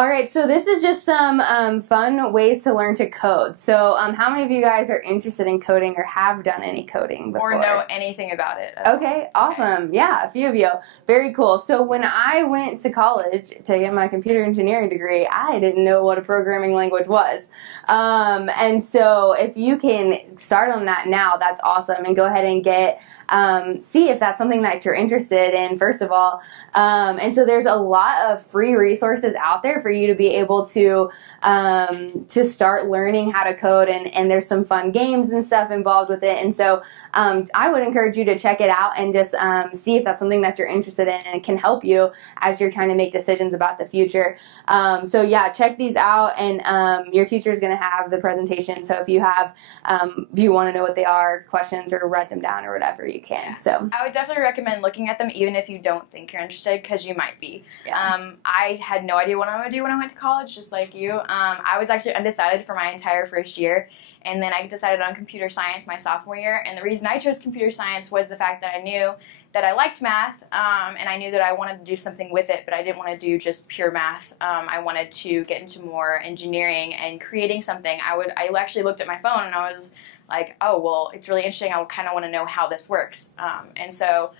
All right, so this is just some fun ways to learn to code. So how many of you guys are interested in coding or have done any coding before? Or know anything about it. Okay, awesome. Okay. Yeah, a few of you. Very cool. So when I went to college to get my computer engineering degree, I didn't know what a programming language was. And so if you can start on that now, that's awesome. And go ahead and get, see if that's something that you're interested in, first of all. And so there's a lot of free resources out there for you to be able to start learning how to code, and there's some fun games and stuff involved with it. And so I would encourage you to check it out and just see if that's something that you're interested in and it can help you as you're trying to make decisions about the future. So yeah, check these out, and your teacher is going to have the presentation. So if you have, if you want to know what they are, questions, or write them down or whatever, you can. Yeah. So I would definitely recommend looking at them even if you don't think you're interested, because you might be. Yeah. I had no idea what I would do when I went to college, just like you. I was actually undecided for my entire first year, and then I decided on computer science my sophomore year. And the reason I chose computer science was the fact that I knew that I liked math, and I knew that I wanted to do something with it, but I didn't want to do just pure math. I wanted to get into more engineering and creating something. I actually looked at my phone and I was like, oh, well, it's really interesting. I kind of want to know how this works. And so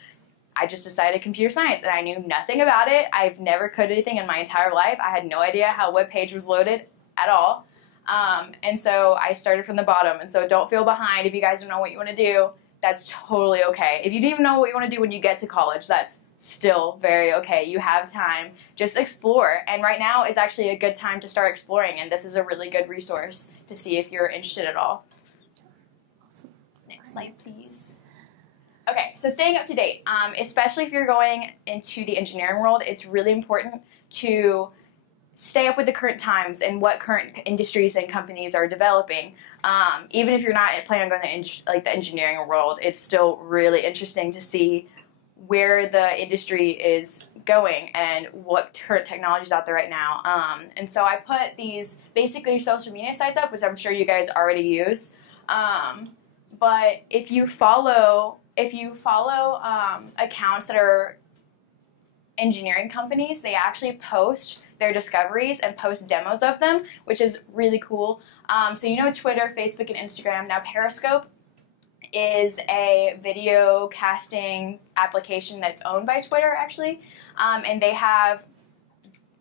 I just decided computer science, and I knew nothing about it. I've never coded anything in my entire life. I had no idea how a web page was loaded at all. And so I started from the bottom. And so don't feel behind if you guys don't know what you want to do. That's totally okay. If you don't even know what you want to do when you get to college, that's still very okay. You have time. Just explore. And right now is actually a good time to start exploring, and this is a really good resource to see if you're interested at all. Awesome. Next slide, please. Okay, so staying up to date, especially if you're going into the engineering world, it's really important to stay up with the current times and what current industries and companies are developing. Even if you're not planning on going to the engineering world, it's still really interesting to see where the industry is going and what current technology is out there right now. And so I put these basically social media sites up, which I'm sure you guys already use. But if you follow accounts that are engineering companies, they actually post their discoveries and post demos of them, which is really cool. So you know Twitter, Facebook, and Instagram. Now Periscope is a video casting application that's owned by Twitter, actually. And they have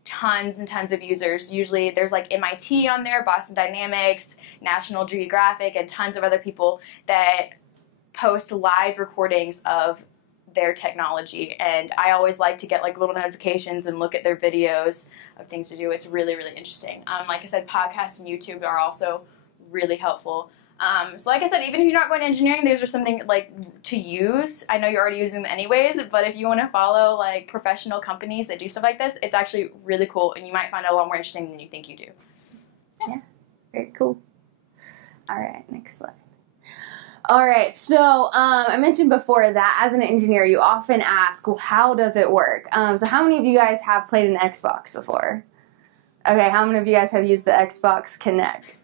tons and tons of users. Usually there's like MIT on there, Boston Dynamics, National Geographic, and tons of other people that post live recordings of their technology, and I always like to get like little notifications and look at their videos of things to do. It's really, really interesting. Like I said, podcasts and YouTube are also really helpful. So like I said, even if you're not going to engineering, these are something like to use. I know you're already using them anyways, but if you want to follow like professional companies that do stuff like this, it's actually really cool, and you might find it a lot more interesting than you think you do. Yeah, very cool. All right, next slide. All right, so I mentioned before that as an engineer, you often ask, well, how does it work? So how many of you guys have played an Xbox before? Okay, how many of you guys have used the Xbox Kinect?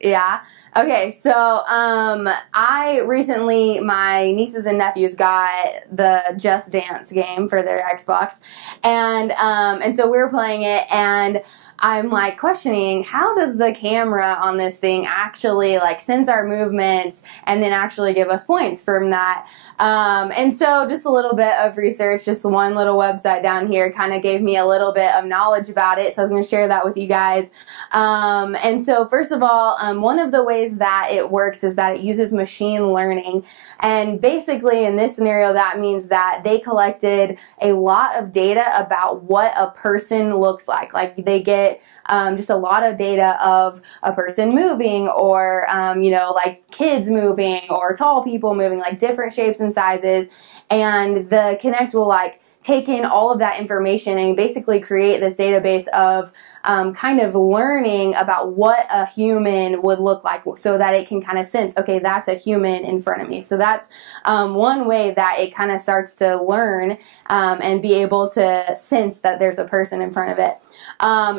Yeah? Okay, so I recently, my nieces and nephews got the Just Dance game for their Xbox, and so we were playing it, and I'm like questioning, how does the camera on this thing actually like sense our movements and then actually give us points from that? And so just a little bit of research, just one little website down here kind of gave me a little bit of knowledge about it. So I was going to share that with you guys. And so first of all, one of the ways that it works is that it uses machine learning. And basically in this scenario, that means that they collected a lot of data about what a person looks like. Like they get just a lot of data of a person moving, or you know, like kids moving, or tall people moving, like different shapes and sizes, and the Kinect will like take in all of that information and basically create this database of kind of learning about what a human would look like, so that it can kind of sense, okay, that's a human in front of me. So that's one way that it kind of starts to learn and be able to sense that there's a person in front of it.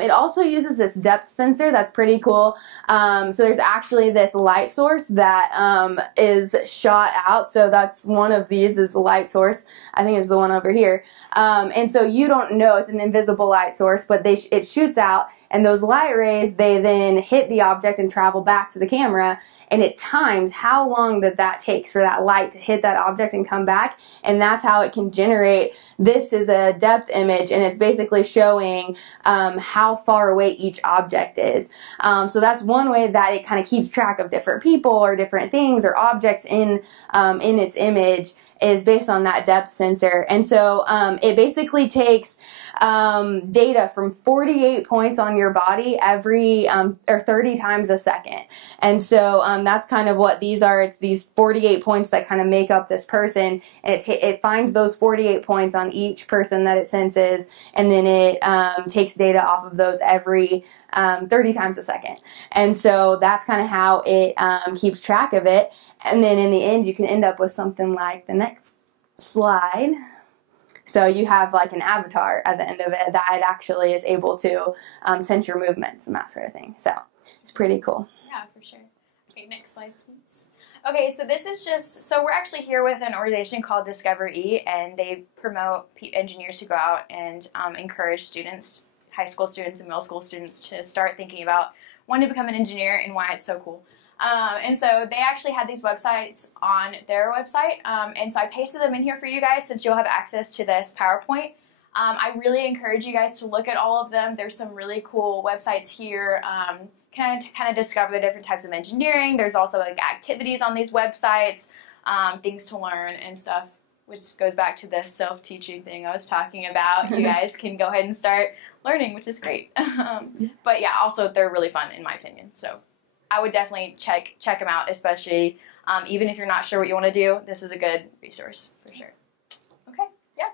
It also uses this depth sensor that's pretty cool. So there's actually this light source that is shot out. So that's one of these is the light source. I think it's the one over here. And so you don't know it's an invisible light source, but it shoots out, and those light rays, they then hit the object and travel back to the camera, and it times how long that takes for that light to hit that object and come back, and that's how it can generate. This is a depth image, and it's basically showing how far away each object is. So that's one way that it kind of keeps track of different people or different things or objects in its image, is based on that depth sensor. And so it basically takes data from 48 points on your body every or 30 times a second. And so that's kind of what these are. It's these 48 points that kind of make up this person, and it finds those 48 points on each person that it senses, and then it takes data off of those every 30 times a second. And so that's kind of how it keeps track of it. And then in the end, you can end up with something like the next slide. So you have like an avatar at the end of it that actually is able to sense your movements and that sort of thing. So it's pretty cool. Yeah, for sure. Okay, next slide, please. Okay, so this is so we're actually here with an organization called Discover E, and they promote engineers to go out and encourage students, high school students and middle school students, to start thinking about wanting to become an engineer and why it's so cool. And so they actually had these websites on their website, and so I pasted them in here for you guys since you'll have access to this PowerPoint. I really encourage you guys to look at all of them. There's some really cool websites here, kind of discover the different types of engineering. There's also like activities on these websites, things to learn and stuff, which goes back to the self-teaching thing I was talking about. You guys can go ahead and start learning, which is great. But yeah, also they're really fun in my opinion. So I would definitely check them out, especially even if you're not sure what you want to do. This is a good resource for sure. Okay, yeah.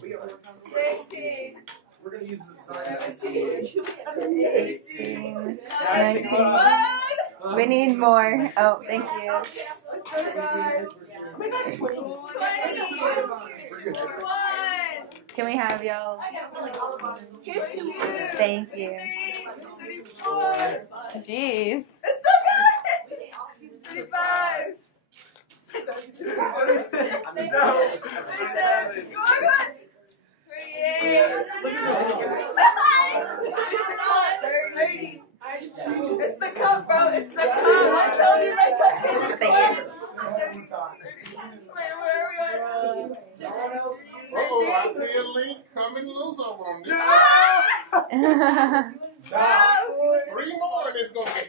16. We're going to use the 17. 18. 19. We need more. Oh, thank you. 20. 21. Can we have y'all? Here's 2. Thank you. 34. Jeez. It's so good. 35. 26. 27. Go on. 28. 30. It's the cup, bro. It's the cup. I told you my cup is the cup. Wait, where are we at? Uh-oh, I see a link coming loose over on this. Ah! 3 more and it's going to get.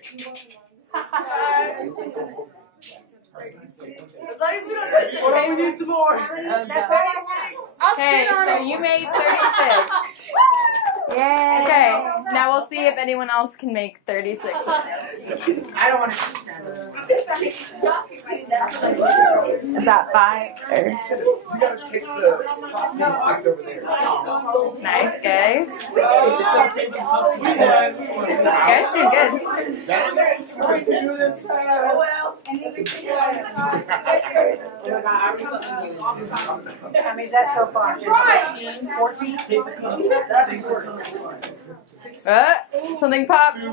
As long as we don't touch the Well, we table. need some more. That's all I have. I'll Okay, sit on so it. you made 36. Yay. Okay, now we'll see if anyone else can make 36. I don't want to. Is that 5? Or? You got to take the sticks over there. Nice, guys. We won. You guys doing good. We can do this Oh, fast. well. I mean, that's so far. 14? That's important. Something popped.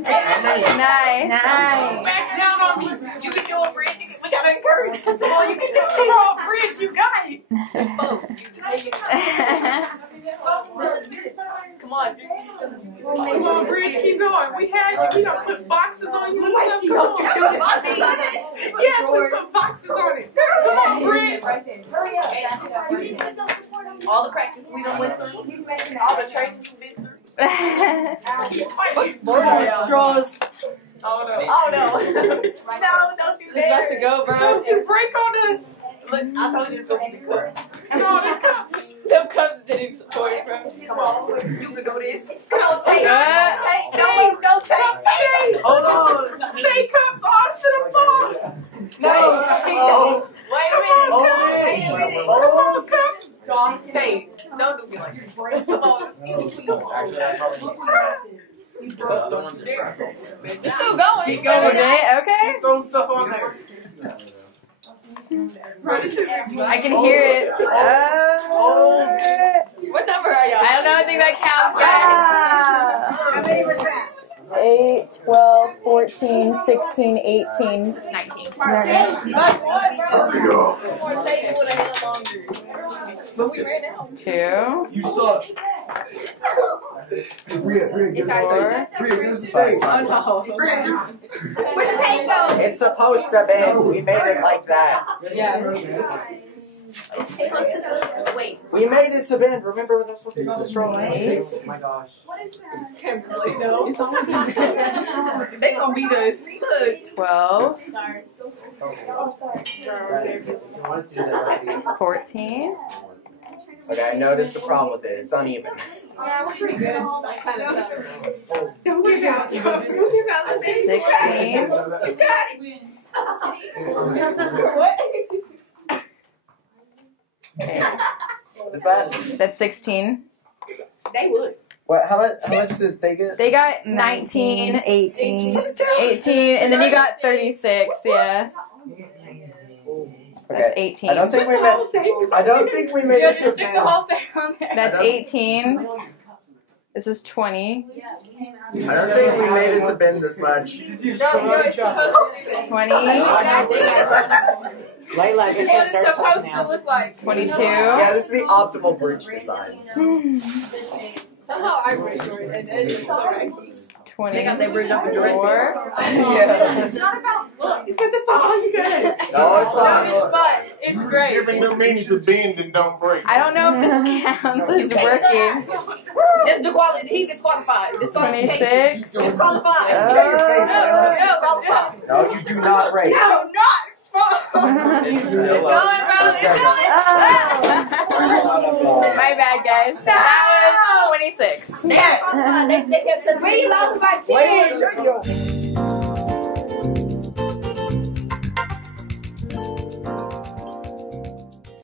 Nice. Nice. Back down on me. You can do a bridge. We gotta encourage. Come on, you can do it. Come on, bridge. You got it. Come on. Come on, bridge. Keep going. We had you. We don't put boxes on you. Let's go. Put boxes on it. Yes, we put boxes on it. Come on, bridge. Hurry up. All the practice we done went through. All the trainings we've been through. Straws. Oh no. Oh no. No, don't do that. It's about to go, bro. Don't you break on us. Look, I told you it's going to be quick. No, the cups. The cups didn't support it, bro. Come on. You can do this. Come on, say it. No, take. Hold on. Say cups off to the floor. No. Oh. Wait a minute. Hold Wait a minute. it. Come on, cups. Say it. Don't do me like this. Come on. It's still going. Keep going. Okay. Keep throwing stuff on there. I can hear it. Oh. What number are y'all? I don't know. I think that counts, guys. How many was that? 8, 12, 14, 16, 18, 19. But we ran out. 2, You suck. Bria, give us the tape. Oh no. Where'd the tape go? It's supposed to be. We made it like that. Wait. We made it to bend. Remember when that's supposed to go the straw? Oh my gosh. Kimberly, no. They gonna beat us. Look. 12, Sorry. 14, Okay, I noticed the problem with it. It's uneven. Yeah, we're pretty good. That's kind of tough. Don't worry about it. 16. You got it. What? Is that That's 16. They would. what? How much did they get? They got 19, 18. 18, and then you got 36. Yeah, that's Okay. 18. I don't think we made. I don't think we made it to Stick the bend. whole thing on there. That's 18. This is 20. I don't think we made it to bend this much. Just use No, straws. it's supposed to be. 20, Layla, this What is it's their stuff supposed to now. look like. 22. Yeah, this is the optimal bridge design. Somehow I wish you were, and it's so right. They got that bridge up in 24. Yeah. It's not about look. It's because oh, you got it. No, it's fine. It's fun. It's great. Giving new meaning to bend and don't break. I don't know if this counts as working. This disqualified. He disqualified. 26. Disqualified. Shut your face, Layla. Disqualified. No, you do not rate. No, not fun. It's still It's going, bro. It's going. My bad, guys. That was 26. They kept touching. We lost by 10.